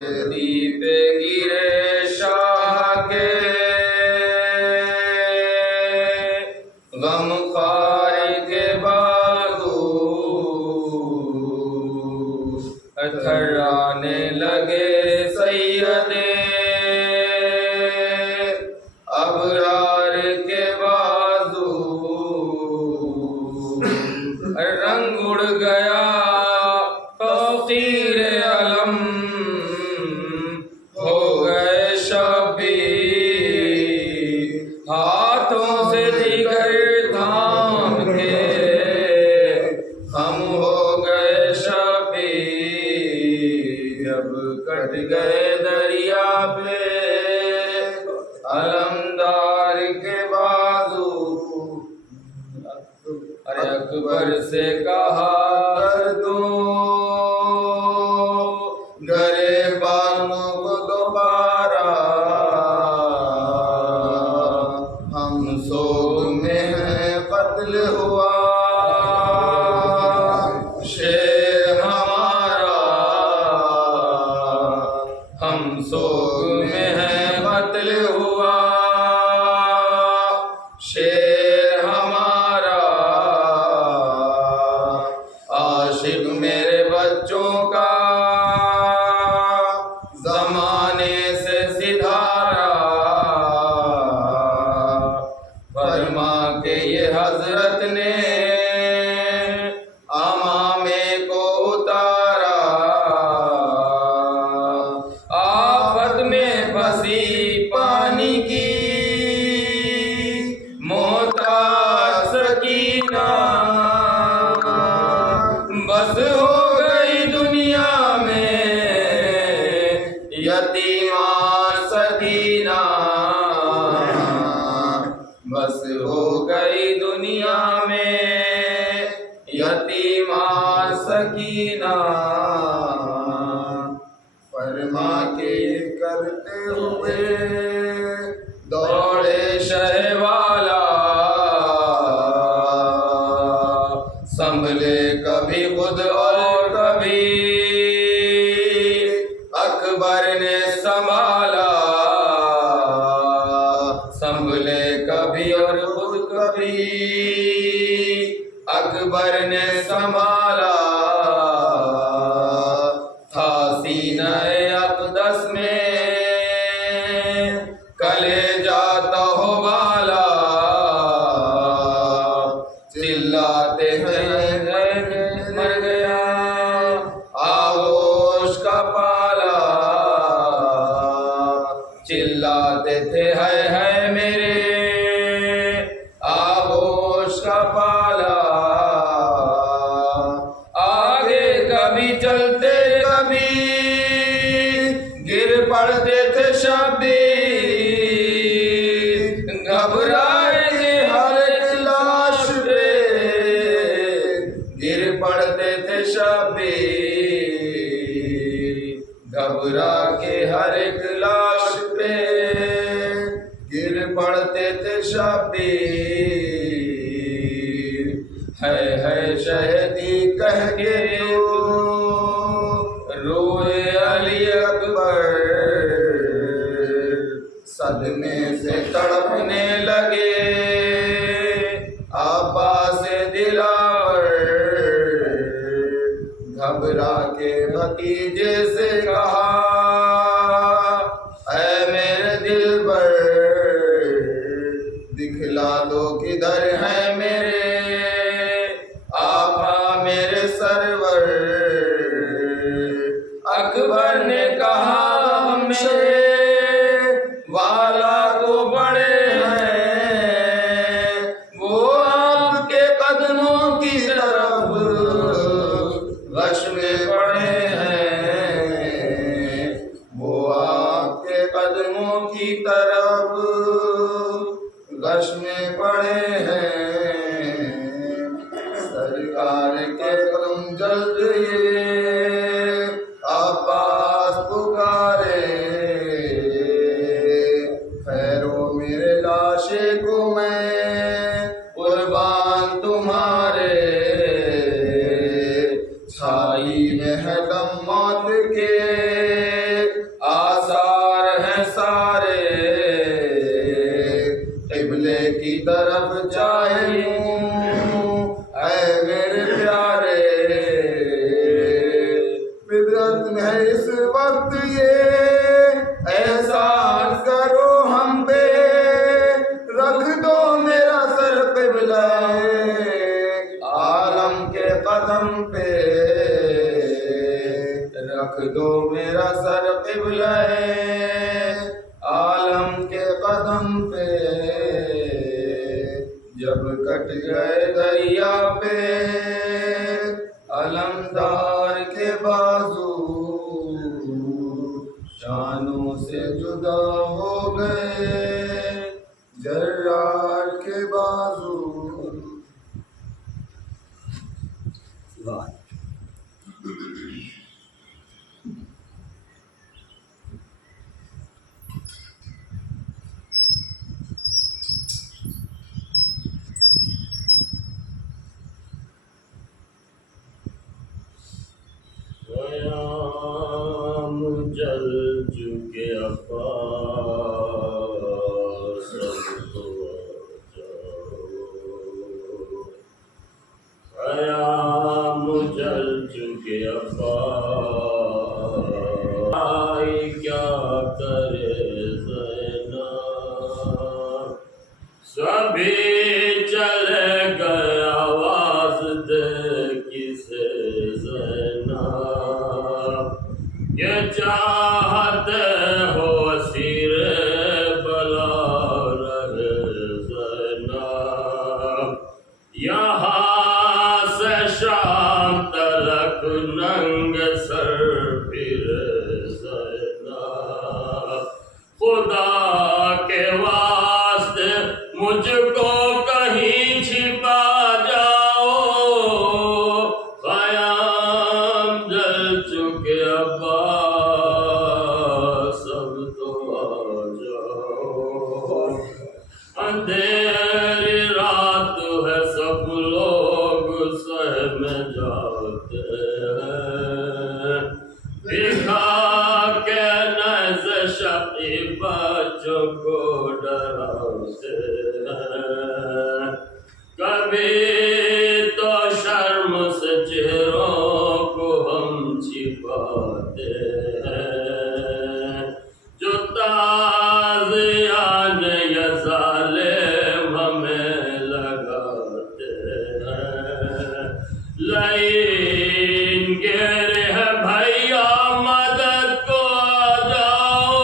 दीप गिरे शाह के गमखार के बाजू थर्राने लगे सैयदे अबरार के बाजू रंग उड़ गया फकीर अलम हो गए शबीर हाथों से जिगर थाम के हम हो गए शबीर जब कट गए दरिया पे अलमदार के बाजू। अरे अकबर से कहा कर दो गरीबानों को दोबारा हम सोग में हैं कत्ल हुआ शेर हमारा हम सोग में हैं कत्ल हुआ शेर हमारा आशिक मेरे बच्चों का जमाने से सिधारा फरमा के ये हजरत ने अमामे को उतारा आफत में फंसी पानी की मोहताज सकीना बस हो गई दुनिया में यतीमा सकीना बस हो गई दुनिया में यतीमा सकीना फरमा के करते हुए दौड़े शहवाला संभले कभी खुद और कभी अकबर ने संभाला संभले कभी और खुद कभी अकबर ने संभाला था सीने अक़दस में कले जाता हो बाला चिल्लाते हैं मर गया आगोश का पाला चिल्लाते थे है मेरे आगोश का पाला आगे कभी चलते कभी गिर पड़ते थे शब्बीर घबराए हर एक लाश पे गिर पड़ते थे शब्बीर घबरा के हर एक लाश पे गिर पड़ते थे शब्बीर है शहीदी कह के रोए अली अकबर सदमे से तड़पने लगे अब्बास दिलावर घबरा के भतीजे से कहा ऐ मेरे दिलबर दिखला दो किधर है मेरे आपा मेरे सरवर अकबर ने कहा मेरे वाला को बड़े हैं वो आपके कदमों की तरफ गश में पड़े हैं वो आपके कदमों की तरफ गश में पड़े हैं सरकार के कदम जल्द ये अब्बास पुकारे वक्त ये एहसान करो हम पे, रख दो मेरा सर क़िबलाए आलम के कदम पे, रख दो मेरा सर क़िबलाए आलम के कदम पे। जब कट गए दरिया पे अलमदार के बाजू, शानों से जुदा हो गए जर्रार के बाजू। जल चुके अपार सबको ख़याम जल चुके अपार, आई क्या करे ज़ैना, सभी चले गए आवाज़ दे किसे ज़ैना। ये चाहते हो असीर बला रहे ज़ैना, यहाँ से शाम तलक नंग सर फिरे ज़ैना। खुदा के वास्ते मुझको कहीं छिपा जाओ, ख़याम जल चुके अब्बा सब तो आ जाओ। अंधेरी रात है सब लोग सहम जाते हैं, दिखा के नज़र शक़ी बच्चों को डराते हैं। कभी तो शर्म से चेहरों को हम छिपाते हैं, जो ताज़ियान या ज़ालिम हमें लगाते हैं। लाइन गिरे है भैया मदद को आ जाओ,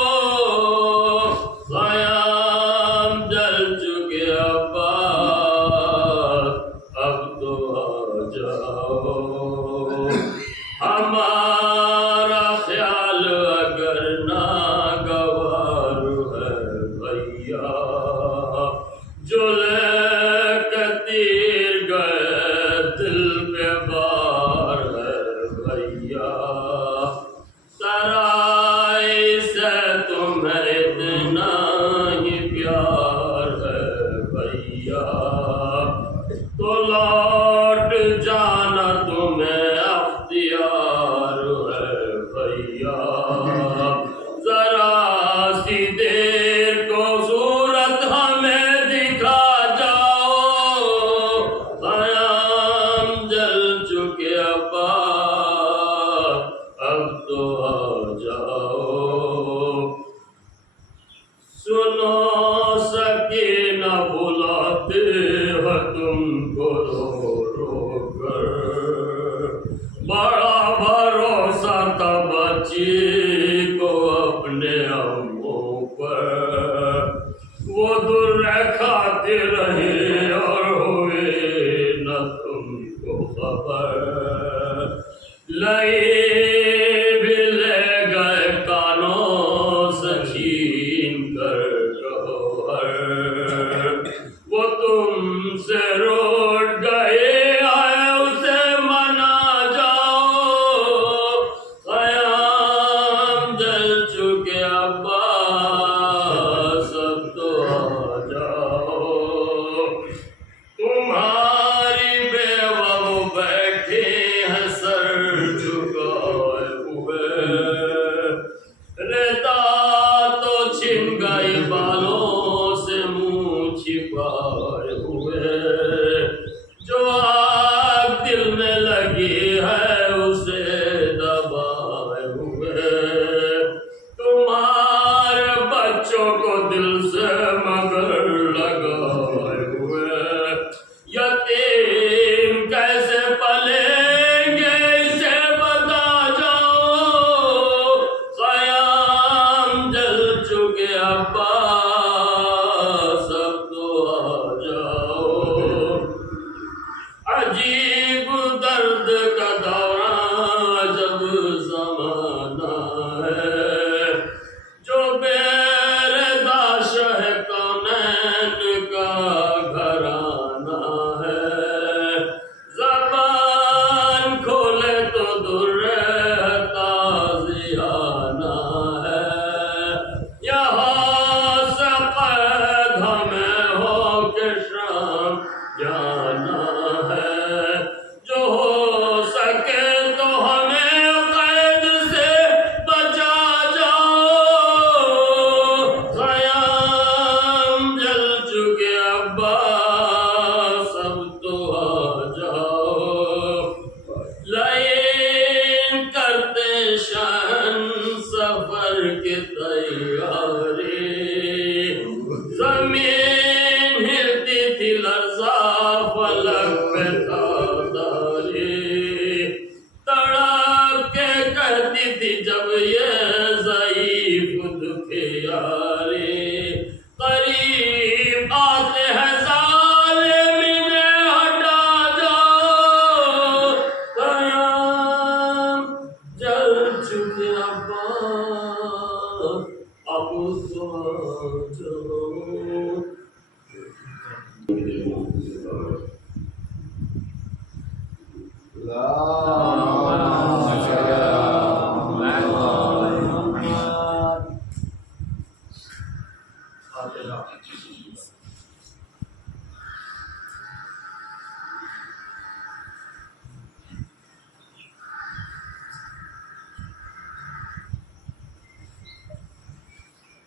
ख़याम जल चुके अब्बा अब तो आ जाओ। हमारा ख्याल अगर नागवार है भैया, जो लेके तीर गए दिल पे बार है भैया। सराय से तुम्हें इतना ही प्यार है भैया, तो लौट जाना तुम्हें अख्तियार है भैया। जरा सी देर को सूरत हमें दिखा जाओ, ख़याम जल चुके अब्बा अब तो आ जाओ। सुनो सकीना बुलाते हो तुमको रो रो कर, बड़ा भरोसा था बच्ची को अपने अम्मों पर, वो दूर खाती रही और हुई न तुमको खबर। लई भी ले गए कानों से छीन कर कहो, की तैयारी। जमीन हिलती थी लर्जा फलक पे था दारी। तड़प के कहती थी जब ये ज़ईफ़ दुखियारी। करीब आते हैं ज़ालिम इन्हें हटा जाओ। क़याम जल चुके अब्बास अब तो आ जाओ।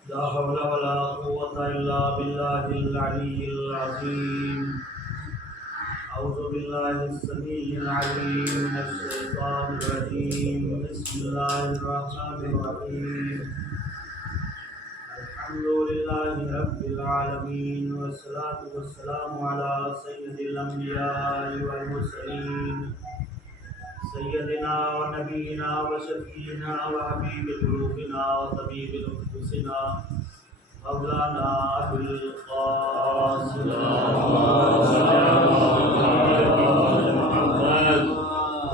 ला हौला वला कुव्वता इल्ला बिल्लाहिल अलिय्यिल अज़ीम। अऊज़ु बिल्लाहिस समीइल अलीम मिनश शैतानिर रजीम। बिस्मिल्लाहिर रहमानिर रहीम। अल्हम्दुलिल्लाहि रब्बिल आलमीन वस्सलातु वस्सलामु अला सय्यिदिल अंबियाइ वल मुरसलीन सय्यदिना व नबीना व शफीना व हबीबि कुलूबिना व तबीबि नुफूसिना मौलाना अबुल क़ासिम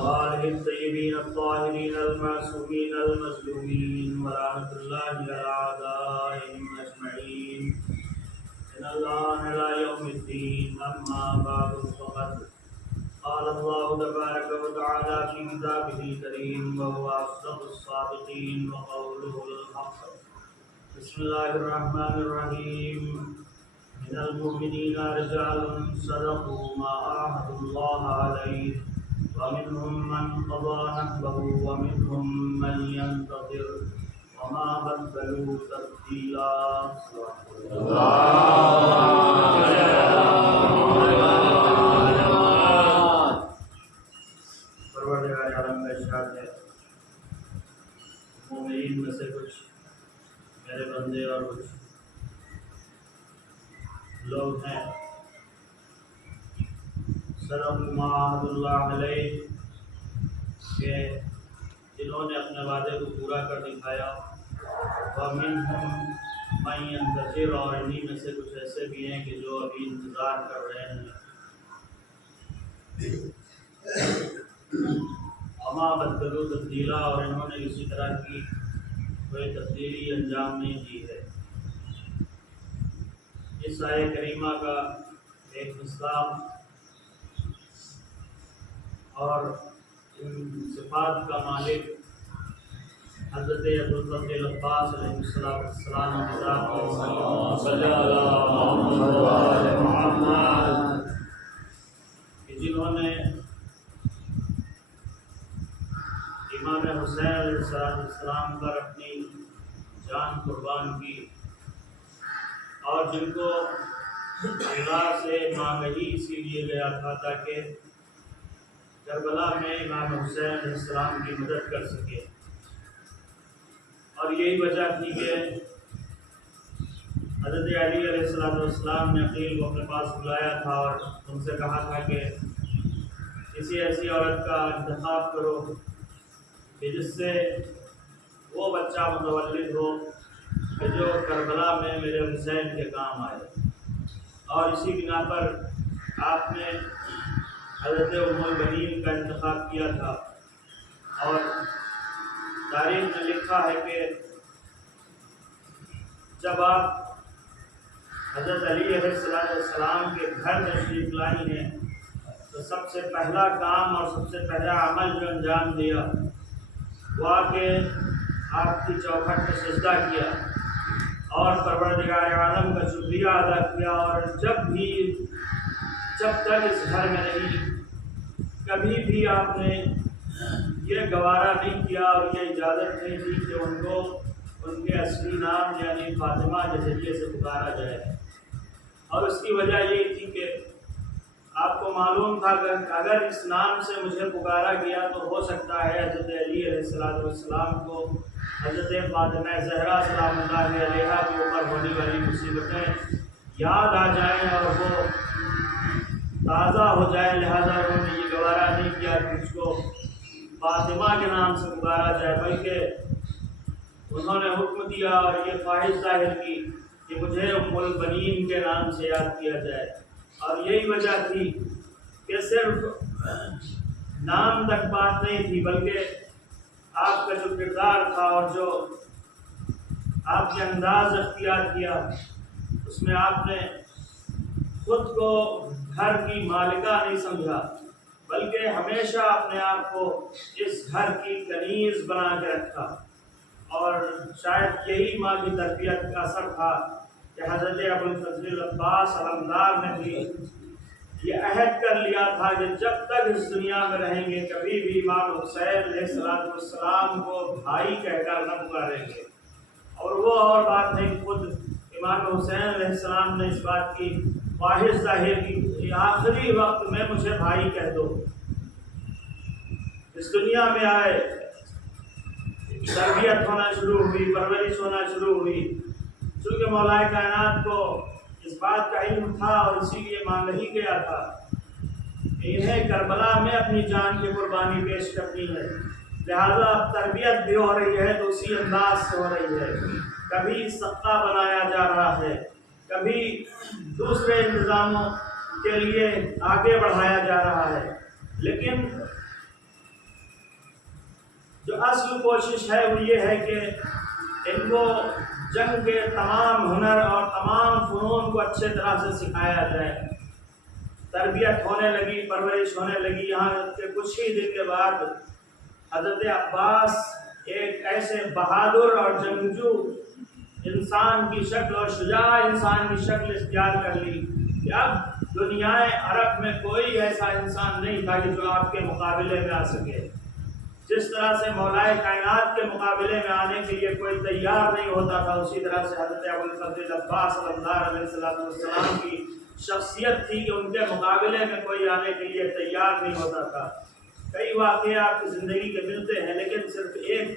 वालिहि तय्यबीन अत्ताहिरीन अल-मासूमीन अल-मज़लूमीन व रहमतुल्लाहि अला अदाइहिम अजमईन इनल्लाह ला यौमिद्दीन। अम्मा बअद फ़क़द क़ाल अल्लाहु तबारक व तआला फ़ी किताबिहिल करीम व हुवा अस्दक़ुस सादिक़ीन व क़ौलुहुल हक़्क़। बिस्मिल्लाहिर रहमानिर रहीम। मिनल मुमिनीना रिजालुन सदक़ू मा आहादुल्लाह अलैहि व मिनहुम मन क़ज़ा नहबहु व मिनहुम मन यंतज़िर व मा बद्दलू तब्दीला। परवरदिगार आलम का इरशाद है, मोमिनीन में से कुछ मेरे बंदे और कुछ लोग हैं सदक़ू मा आहादुल्लाह अलैहि के जिन्होंने अपने वादे को पूरा कर दिखाया। व मिनहुम मन यंतज़िर और इन्हीं में से कुछ ऐसे भी हैं कि जो अभी इंतज़ार कर रहे हैं। अमा बदलू तब्दीला और इन्होंने किसी तरह की कोई तब्दीली अंजाम नहीं दी है। इस आये करीमा का एक इस्लाम और इन सिफात का मालिक हज़रत अबुल फज़ल अब्बास अलैहिस्सलाम जिन्होंने इमाम हुसैन अलैहिस्सलाम पर अपनी जान कुर्बान की और जिनको अल्लाह से मांगही इसीलिए गया था ताकि करबला में इमाम हुसैन अलैहिस्सलाम की मदद कर सके। और यही वजह थी कि हज़रत अली अलैहिस्सलाम ने अकील को अपने पास बुलाया था और उनसे कहा था कि किसी ऐसी औरत का इंतखाब करो कि जिससे वो बच्चा मुतवल्लिद हो कि जो करबला में मेरे हुसैन के काम आए। और इसी बिना पर आपने हज़रत उम्मुल बनीन का इंतखाब किया था। और तारीख़ में लिखा है कि जब आप हज़रत अली अलैहिस्सलाम के घर तशरीफ़ लाई हैं तो सबसे पहला काम और सबसे पहला अमल जो अंजाम दिया वह कि आपकी चौखट में सजदा किया और परवरदिगार आलम का शुक्रिया अदा किया। और जब तक इस घर में रही कभी भी आपने ये गवारा नहीं किया और ये इजाज़त नहीं दी कि उनको उनके असली नाम यानी फातिमा के ज़रिए से पुकारा जाए। और उसकी वजह ये थी कि आपको मालूम था कि अगर इस नाम से मुझे पुकारा गया तो हो सकता है हज़रत अली अलैहिस्सलाम को हज़रत फातिमा ज़हरा सलामुल्लाह अलैहा के ऊपर होने वाली मुसीबतें याद आ जाएं और वो ताज़ा हो जाए, लिहाजा उन्होंने ये गवारा नहीं किया कि उसको फातिमा के नाम से पुकारा जाए, बल्कि उन्होंने हुक्म दिया और ये ख्वाहिश जाहिर की कि मुझे उम्मुल बनीन के नाम से याद किया जाए। और यही वजह थी कि सिर्फ नाम तक बात नहीं थी, बल्कि आपका जो किरदार था और जो आपने अंदाज अख्तियार किया, उसमें आपने खुद को घर की मालिका नहीं समझा, बल्कि हमेशा अपने आप को इस घर की कनीज़ बना के रखा। और शायद यही माँ की तरबियत का असर था कि हज़रत अबुल फज़ल अब्बास अलमदार ने भी ये अहद कर लिया था कि जब तक इस दुनिया में रहेंगे कभी भी इमाम हुसैन अलैहिस्सलाम को भाई कहकर न पुकारेंगे। और वो और बात नहीं, खुद इमाम हुसैन अलैहिस्सलाम ने इस बात की ख्वाहिश जाहिर की कि आखिरी वक्त में मुझे भाई कह दो। इस दुनिया में आए, तरबियत होना शुरू हुई, परवरिश होना शुरू हुई, चूँकि मौलाए कायनात को इस बात का इल्म था और इसीलिए मान ही गया था इन्हें करबला में अपनी जान की कुर्बानी पेश करनी है। लिहाजा अब तरबियत भी हो रही है तो उसी अंदाज से हो रही है। कभी सत्ता बनाया जा रहा है, कभी दूसरे इंतज़ामों के लिए आगे बढ़ाया जा रहा है, लेकिन जो असल कोशिश है वो ये है कि इनको जंग के तमाम हुनर और तमाम फ़नून को अच्छे तरह से सिखाया जाए। तरबियत होने लगी, परवरिश होने लगी। यहाँ के कुछ ही दिन के बाद हज़रत अब्बास एक ऐसे बहादुर और जंगजू इंसान की शक्ल और शुजा इंसान की शक्ल इख्तियार कर ली कि अब दुनियाए अरब में कोई ऐसा इंसान नहीं था कि जो आपके मुकाबले में आ सके। जिस तरह से मौलाए कायनात के मुकाबले में आने के लिए कोई तैयार नहीं होता था, उसी तरह से हज़रत अबुल फज़ल अब्बास अलैहिस्सलाम की शख्सियत थी कि उनके मुकाबले में कोई आने के लिए तैयार नहीं होता था। कई वाक़े आपकी ज़िंदगी के मिलते हैं, लेकिन सिर्फ एक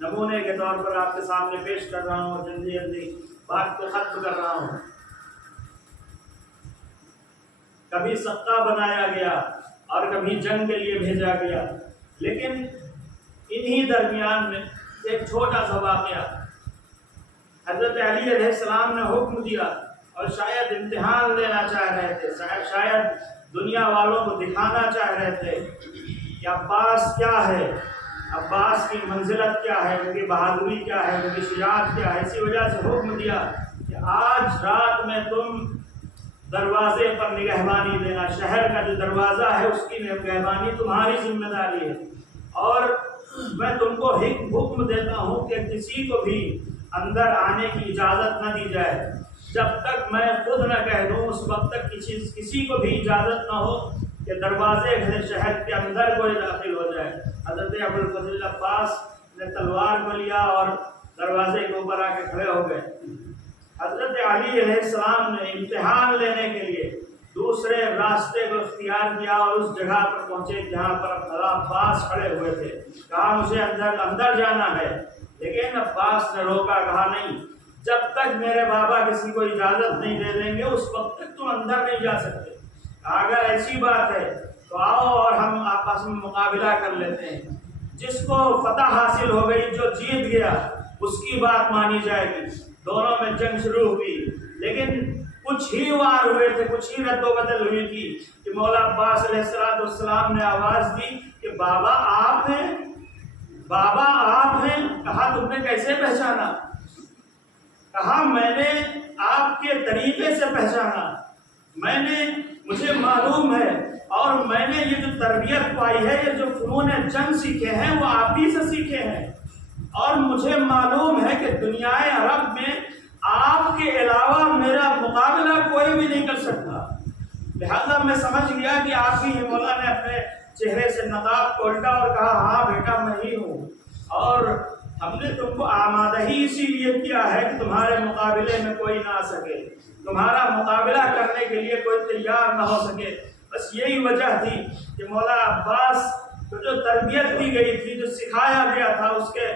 नमूने के तौर पर आपके सामने पेश कर रहा हूँ, जल्दी जल्दी बात को ख़त्म कर रहा हूँ। कभी सत्ता बनाया गया और कभी जंग के लिए भेजा गया, लेकिन इन्हीं दरमियान में एक छोटा सा वाक़या, हज़रत अली अलैहिस्सलाम ने हुक्म दिया और शायद इम्तिहान लेना चाह रहे थे, शायद दुनिया वालों को दिखाना चाह रहे थे कि अब्बास क्या है, अब्बास की मंजिलत क्या है, उनकी बहादुरी क्या है, उनकी शुजाअत क्या है। इसी वजह से हुक्म दिया कि आज रात में तुम दरवाजे पर निगहबानी देना, शहर का जो दरवाज़ा है उसकी निगहबानी तुम्हारी जिम्मेदारी है। और मैं तुमको हुक्म देता हूँ कि किसी को भी अंदर आने की इजाज़त न दी जाए, जब तक मैं खुद न कह दूँ उस वक्त तक किसी को भी इजाज़त न हो कि दरवाजे शहर के अंदर कोई दाखिल हो जाए। हज़रत अबुल फज़ल अब्बास ने तलवार को लिया और दरवाजे के ऊपर आके खड़े हो गए। हज़रत अली अलैहिस्सलाम ने इम्तिहान लेने के लिए दूसरे रास्ते को इख्तियार किया और उस जगह पर पहुँचे जहाँ पर अब्बास खड़े हुए थे। कहा मुझे अंदर जाना है, लेकिन अब्बास ने रोका, कहा नहीं, जब तक मेरे बाबा किसी को इजाज़त नहीं दे देंगे उस वक्त तक तुम अंदर नहीं जा सकते। अगर ऐसी बात है तो आओ और हम आपस में मुकाबला कर लेते हैं। जिसको फतह हासिल हो गई, जो जीत गया, उसकी बात मानी जाएगी। दोनों में जंग शुरू हुई, लेकिन कुछ ही वार हुए थे, कुछ ही रद्दोबदल हुई थी कि मौला अब्बास अलैहिस्सलाम ने आवाज़ दी कि बाबा आप हैं, बाबा आप हैं। कहा तुमने कैसे पहचाना? कहा मैंने आपके तरीके से पहचाना, मुझे मालूम है और मैंने ये जो तरबियत पाई है, ये जो फ़नून जंग सीखे हैं वो आप ही से सीखे हैं। और मुझे मालूम है कि दुनियाए अरब में आपके अलावा मेरा मुकाबला कोई भी नहीं कर सकता। लिहाजा मैं समझ गया कि आप ही हैं। मौला ने अपने चेहरे से नकाब को उल्टा और कहा हाँ बेटा मैं ही हूँ, और हमने तुमको आमादा ही इसीलिए किया है कि तुम्हारे मुकाबले में कोई ना आ सके, तुम्हारा मुकाबला करने के लिए कोई तैयार ना हो सके। बस यही वजह थी कि मौला अब्बास को जो तरबियत दी गई थी, जो सिखाया गया था, उसके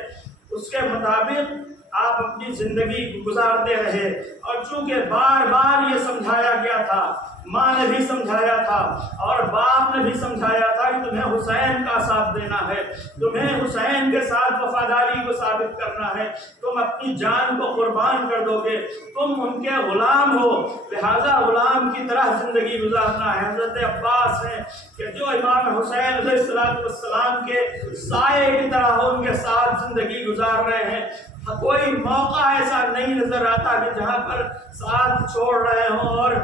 उसके मुताबिक आप अपनी ज़िंदगी गुजारते रहे। और चूँकि बार बार ये समझाया गया था, माँ ने भी समझाया था और बाप ने भी समझाया था कि तुम्हें हुसैन का साथ देना है, तुम्हें हुसैन के साथ वफादारी को साबित करना है, तुम अपनी जान को कुर्बान कर दोगे, तुम उनके गुलाम हो, लिहाजा गुलाम की तरह ज़िंदगी गुजारना है। हज़रत अब्बास हैं कि जो इमाम हुसैन अलैहिस्सलाम के साए की तरह हो, उनके साथ ज़िंदगी गुजार रहे हैं। कोई मौका ऐसा नहीं नज़र आता कि जहाँ पर साथ छोड़ रहे हों और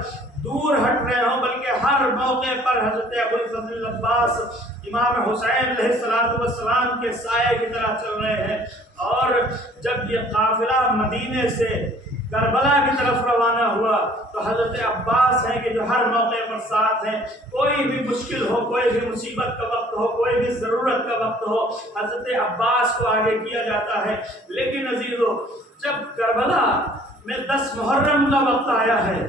दूर हट रहे हों, बल्कि हर मौके पर हज़रत अबुल फज़ल अब्बास इमाम हुसैन अलैहिस्सलाम के साए की तरह चल रहे हैं। और जब ये काफिला मदीने से करबला की तरफ रवाना हुआ तो हज़रत अब्बास हैं कि जो हर मौके पर साथ हैं। कोई भी मुश्किल हो, कोई भी मुसीबत का वक्त हो, कोई भी ज़रूरत का वक्त हो, हज़रत अब्बास को आगे किया जाता है। लेकिन अजीज़ों, जब करबला में 10 मुहर्रम का वक्त आया है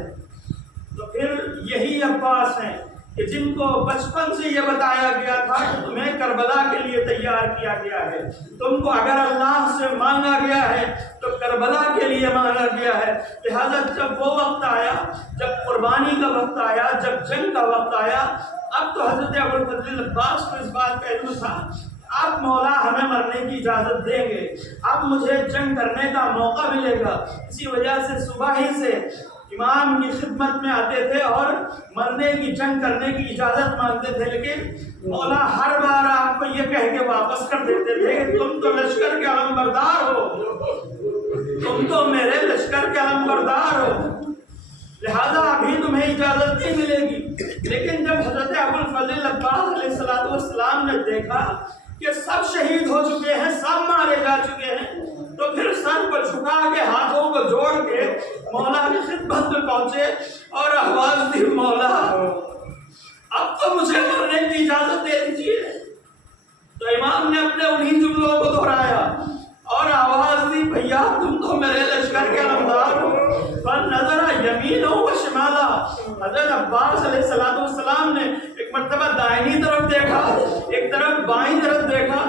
तो फिर यही अब्बास हैं कि जिनको बचपन से ये बताया गया था कि तुम्हें करबला के लिए तैयार किया गया है, तुमको अगर अल्लाह से मांगा गया है तो करबला के लिए मांगा गया है। लिहाजा जब वो वक्त आया, जब कुर्बानी का वक्त आया, जब जंग का वक्त आया, अब तो हज़रत अबुल फज़ल अब्बास को इस बात का इल्म था, अब मौला हमें मरने की इजाज़त देंगे, अब मुझे जंग करने का मौका मिलेगा। इसी वजह से सुबह ही से इमाम की खिदमत में आते थे और मरने की, जंग करने की इजाज़त मांगते थे। लेकिन मौला हर बार आपको ये कह के वापस कर देते थे कि तुम तो लश्कर के अलमबरदार हो, तुम तो मेरे लश्कर के अलमबरदार हो, लिहाजा अभी तुम्हें इजाज़त नहीं मिलेगी। लेकिन जब हज़रत अबुल फज़ल अब्बास अलैहिस्सलाम ने देखा कि सब शहीद हो चुके हैं, सब मारे जा चुके हैं, तो फिर सर को झुका के, हाथों को जोड़ के मौला की खिदमत में पहुंचे और आवाज़ दी, मौला अब तो मुझे मरने की इजाज़त दे दीजिए। तो इमाम ने अपने उन्हीं जुमलों को दोहराया और आवाज़ दी, भैया तुम तो मेरे लश्कर के अलमदार हो। पर नज़रा यमीन हो व शिमाला, हज़रत अब्बास अलैहिस्सलाम ने एक मरतबा दाहिनी तरफ देखा, एक तरफ बाईं तरफ देखा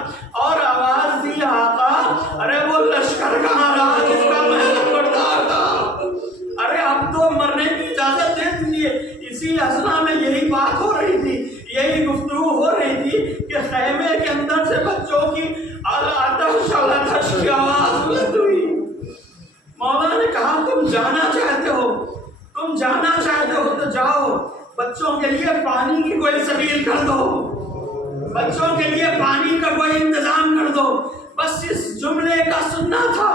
और आवाज़ दी, आका अरे वो लश्कर कहाँ रहा जिसका मैं अलमबरदार था, अरे अब तो मरने की इजाज़त दे दीजिए। इसी असना में यही बात हो रही थी, यही गुफ्तगू हो रही थी कि खैमे के अंदर से बच्चों की आतश की आवाज़ बुलंद हुई। मौला ने कहा, तुम जाना चाहते हो, तुम जाना चाहते हो तो जाओ, बच्चों के लिए पानी की कोई सबील कर दो, बच्चों के लिए पानी का कोई इंतजाम कर दो। बस इस जुमले का सुनना था,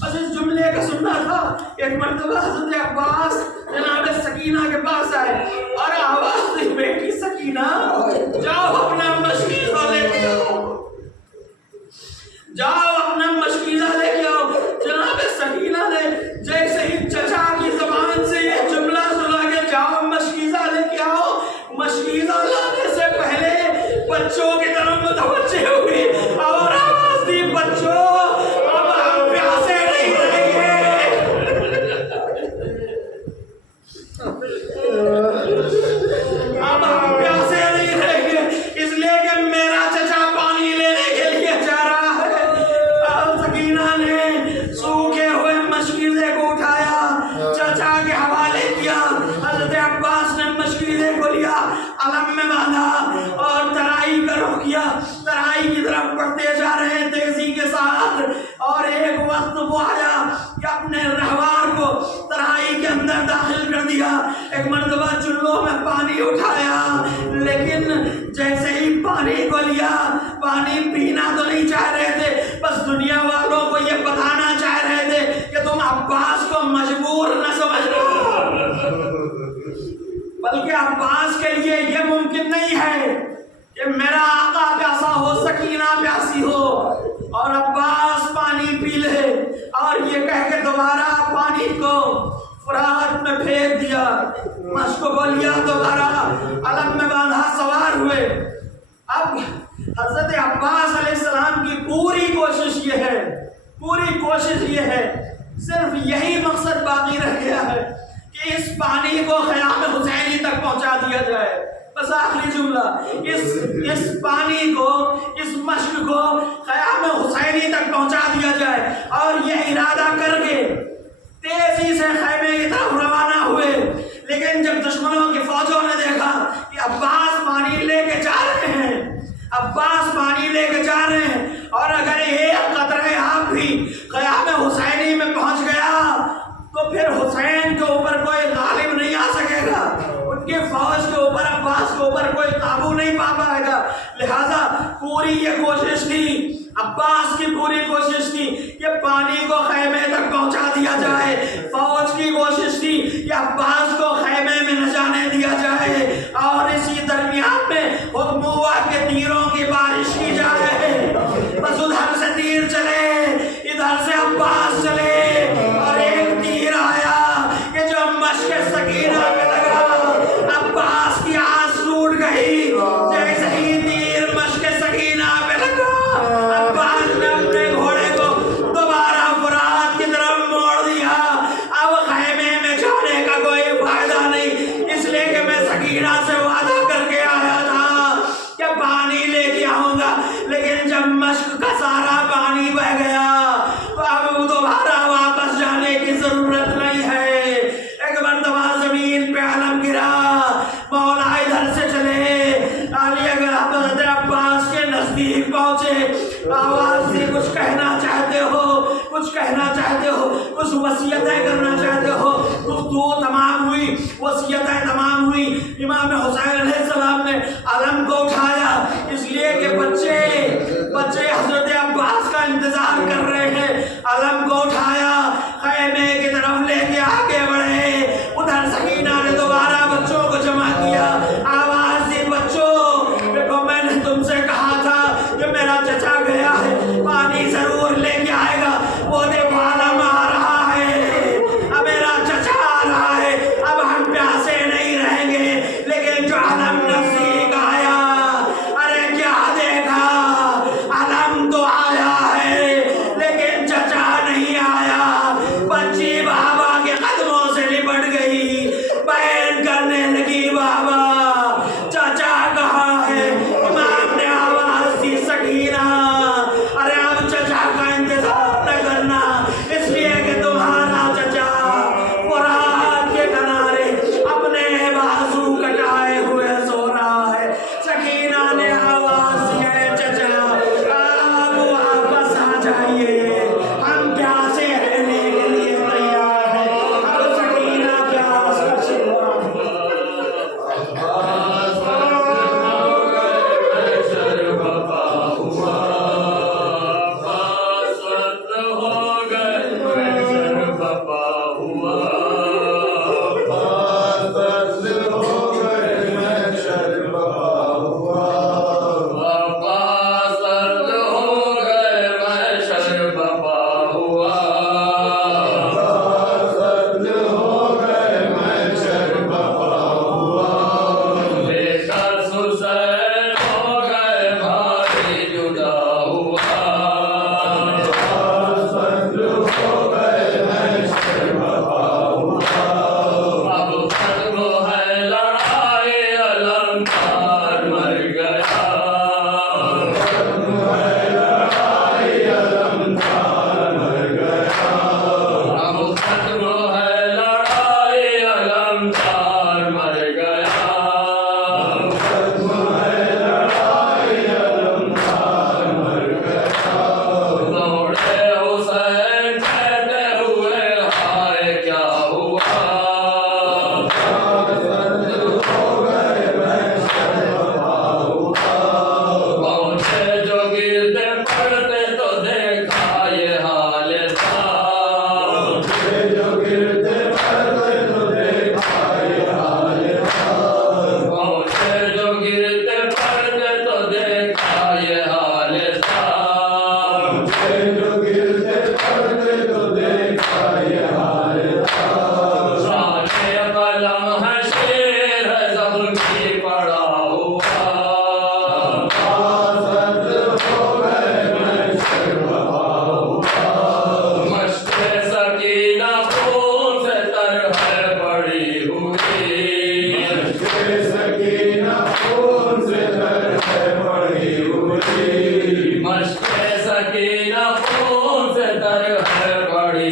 बस इस जुमले का सुनना था। एक मरतबा हज़रत अब्बास जनाब सकीना के पास आए और आवाज़ दी, बेटी सकीना जाओ अपना मशकीज़ा लेके आओ, जाओ अपना मशकीज़ा लेके आओ। जनाब सकीना ने जैसे ही चचा की ज़बान से ये जुमला सुना के जाओ मशकीज़ा लेके आओ, मशकीज़ा लाने से पहले बच्चों की तरफ मुतवज्जे हुई और आवाज़ दी, बच्चों अब हम प्यासे नहीं रहेंगे, अब हम प्यासे नहीं रहेंगे, इसलिए कि मेरा चचा पानी लेने के लिए जा रहा है। सकीना ने सूखे हुए मशकीज़े को उठाया, चचा के हवाले किया। हज़रत अब्बास ने मशकीज़े को लिया, अलम में बांधा और तराई का रुख किया, तराई की तरफ बढ़ते जा रहे हैं तेजी के साथ। और एक वक्त वो आया कि अपने रहवार को तराई के अंदर दाखिल कर दिया। एक मरतबा चुल्लों में पानी उठाया, लेकिन जैसे ही पानी को लिया, पानी पीना तो नहीं चाह रहे थे, बस दुनिया वालों को ये बताना चाह रहे थे कि तुम अब्बास को मजबूर न समझना, बल्कि अब्बास के लिए ये मुमकिन नहीं है कि मेरा आका प्यासा हो, सकीना प्यासी हो और अब्बास पानी पी ले। और ये कह के दोबारा पानी को फुरात में फेंक दिया, मशको को लिया, दोबारा अलग में बांधा, सवार हुए। अब हज़रत अब्बास अलैहिस्सलाम की पूरी कोशिश ये है, पूरी कोशिश ये है, सिर्फ यही मकसद बाकी रह गया है कि इस पानी को ख़याम हुसैनी तक पहुंचा दिया जाए। बस आखिरी जुमला, इस पानी को, इस मश्क को क़याम हुसैनी तक पहुंचा दिया जाए। और यह इरादा करके तेजी से खैमे की तरफ रवाना हुए। लेकिन जब दुश्मनों की फौजों ने देखा कि अब्बास पानी लेके जा रहे हैं, अब्बास पानी लेके जा रहे हैं, और अगर एक कतरे आप भी क़याम हुसैनी में पहुंच गया तो फिर हुसैन के ऊपर कोई गालिब नहीं आ सकेगा, उनके फौज के ऊपर, अब्बास के ऊपर कोई काबू नहीं पा पाएगा। लिहाजा पूरी ये कोशिश थी, अब्बास की पूरी कोशिश थी कि पानी को खैमे तक पहुंचा दिया जाए। फौज की कोशिश थी कि अब्बास को खैमे में न जाने दिया जाए। और इसी दरमियान में हुक्म हुआ कि तीरों की बारिश की जाए। बस उधर से तीर चले, इधर से अब्बास चले, और एक तीर आया कि जो मश्क सकीना पे लगा, अब्बास की आस टूट गई। जैसे ही तीर मश्क सकीना पे लगा, अब्बास ने अपने घोड़े को दोबारा फुरात की तरफ मोड़ दिया। अब खैमे में जाने का कोई फायदा नहीं, इसलिए कि मैं सकीना से वादा करके आया था कि पानी लेके आऊंगा। लेकिन जब मश्क का सारा पानी बह गया तो अब दोबारा वापस जाने की जरूरत नहीं है। एक मरतबा जमीन पे अलम गिरा, मौला इधर से चले, अली अगर हज़रत अब्बास के नजदीक पहुंचे, आवाज से कुछ कहना चाहते हो, कुछ कहना चाहते हो, कुछ वसीयतें करना चाहते हो। गुफ्तगू तमाम हुई, वसीयतें तमाम हुई। इमाम हुसैन अलैहिस्सलाम ने अलम को उठाया, इसलिए कि बच्चे हजरत अब्बास का इंतजार कर रहे हैं। अलम को उठाया, खैमे की तरफ लेके आगे बढ़े। उधर सकीना ने दोबारा बच्चों को जमा किया, आवाज दी, बच्चों देखो मैंने तुमसे कहा था कि मेरा चचा गया है, पानी जरूर लेके आएगा। वो देखो आलम आ रहा है, अब मेरा चचा आ रहा है, अब हम प्यासे नहीं रहेंगे। लेकिन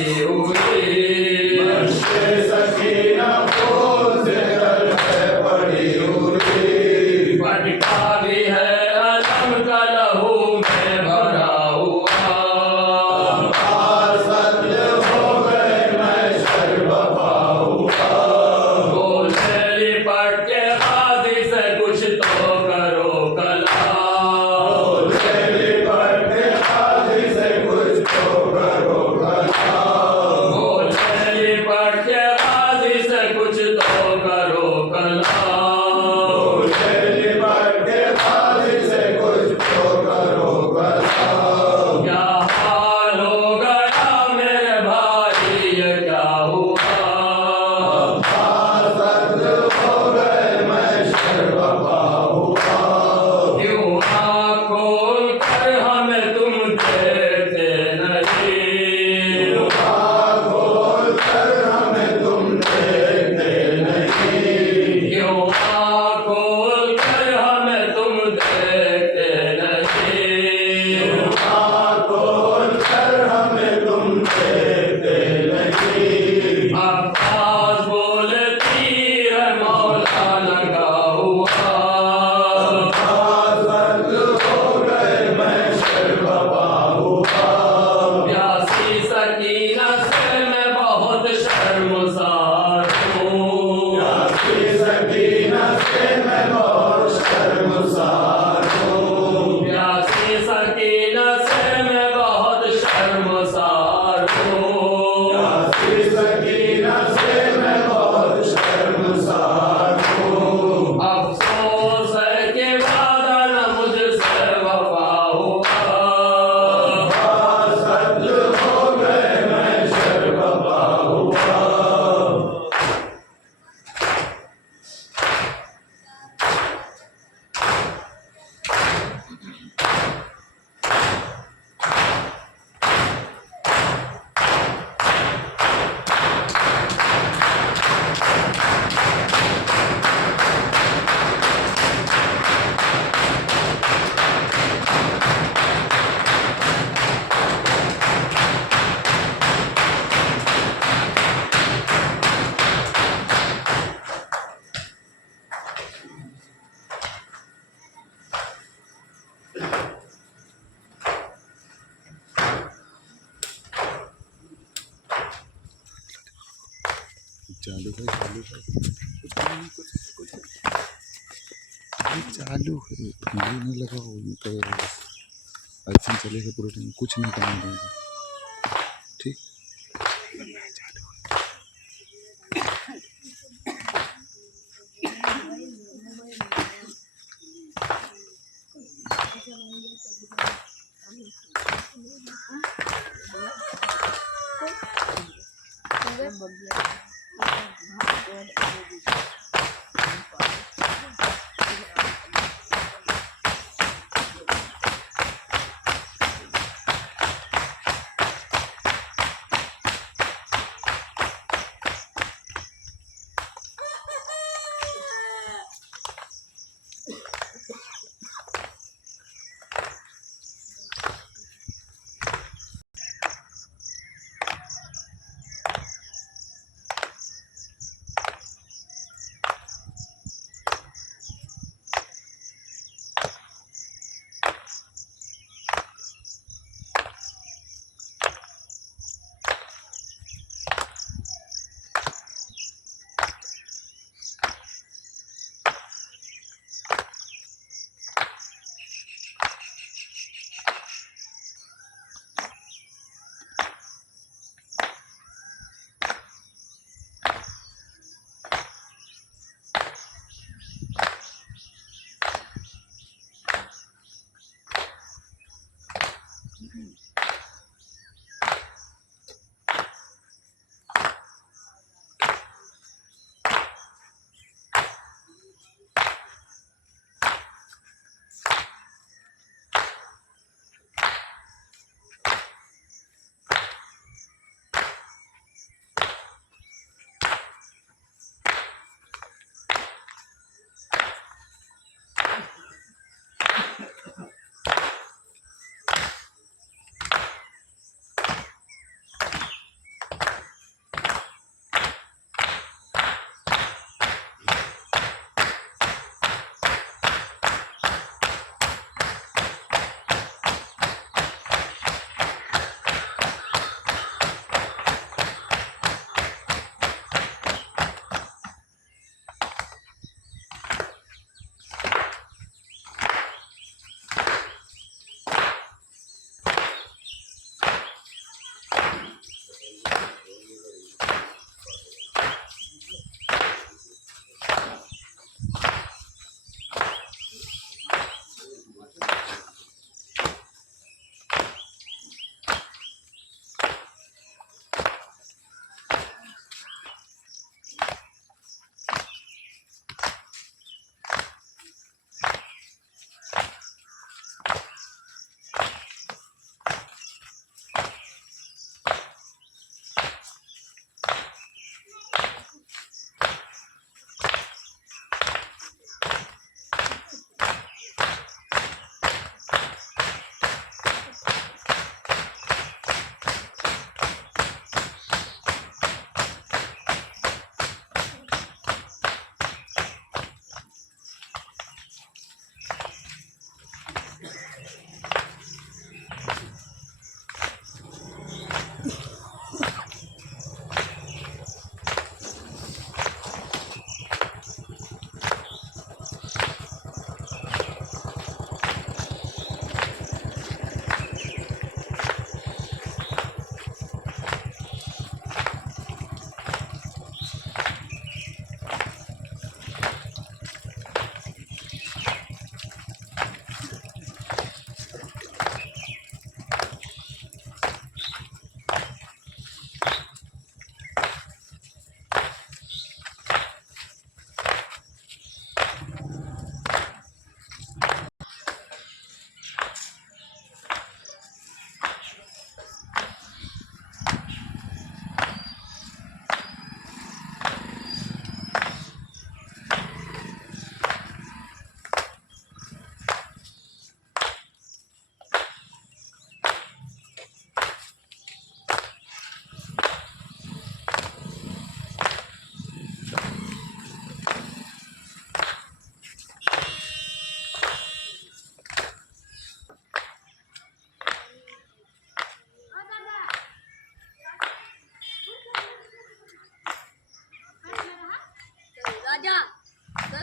पड़ी हुई। मशके सकीना फूल से घर है पड़ी हुई। पटका भी है अलम का लहू में भरा हुआ। सत्य हो गए मैं शर्बा हुआ। बोले लिपट के गाजी से कुछ तो करो कला। लिपट के गाजी से कुछ तो करो कला। बोले लिपट के गाजी से कुछ तो करो कला। लिपट के गाजी से कुछ तो करो कला। क्या हाल हो गया मेरे भाई ये क्या हुआ। सत्य हो गए मैं शर्बा हुआ। क्यों आँख खोल कर हमें तुम देखते नहीं। खोल कर हमें तुम देखते नहीं। क्यों आँख खोल कर हमें तुम देखते नहीं। खोल कर हमें तुम देखते नहीं। अब्बास बोले तीर मौला लगा हुआ। सत्य हो गए मैं शर्बा हुआ। प्यासी सकीना से मैं बहुत शर्मसार हूँ। सकीना से मैं बहुत शर्मसार हूँ। प्यासी सकीना से मैं बहुत शर्मसार हूँ। सकीना से मैं बहुत शर्मसार हूँ। अफसोस है कि वादा न मुझसे वफा हुआ। सत्य हो गए मैं शर्बा हुआ। चालू है चालू है चालू है मुझे नहीं लगा वो तो ऐसे चलेगा पूरे टाइम कुछ नहीं करना देगा ठीक चालू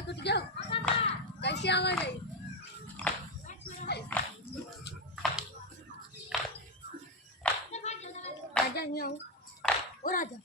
कुछ गया कैसी आवाज आई राजा नहीं आऊँ ओ राजा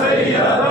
सैयद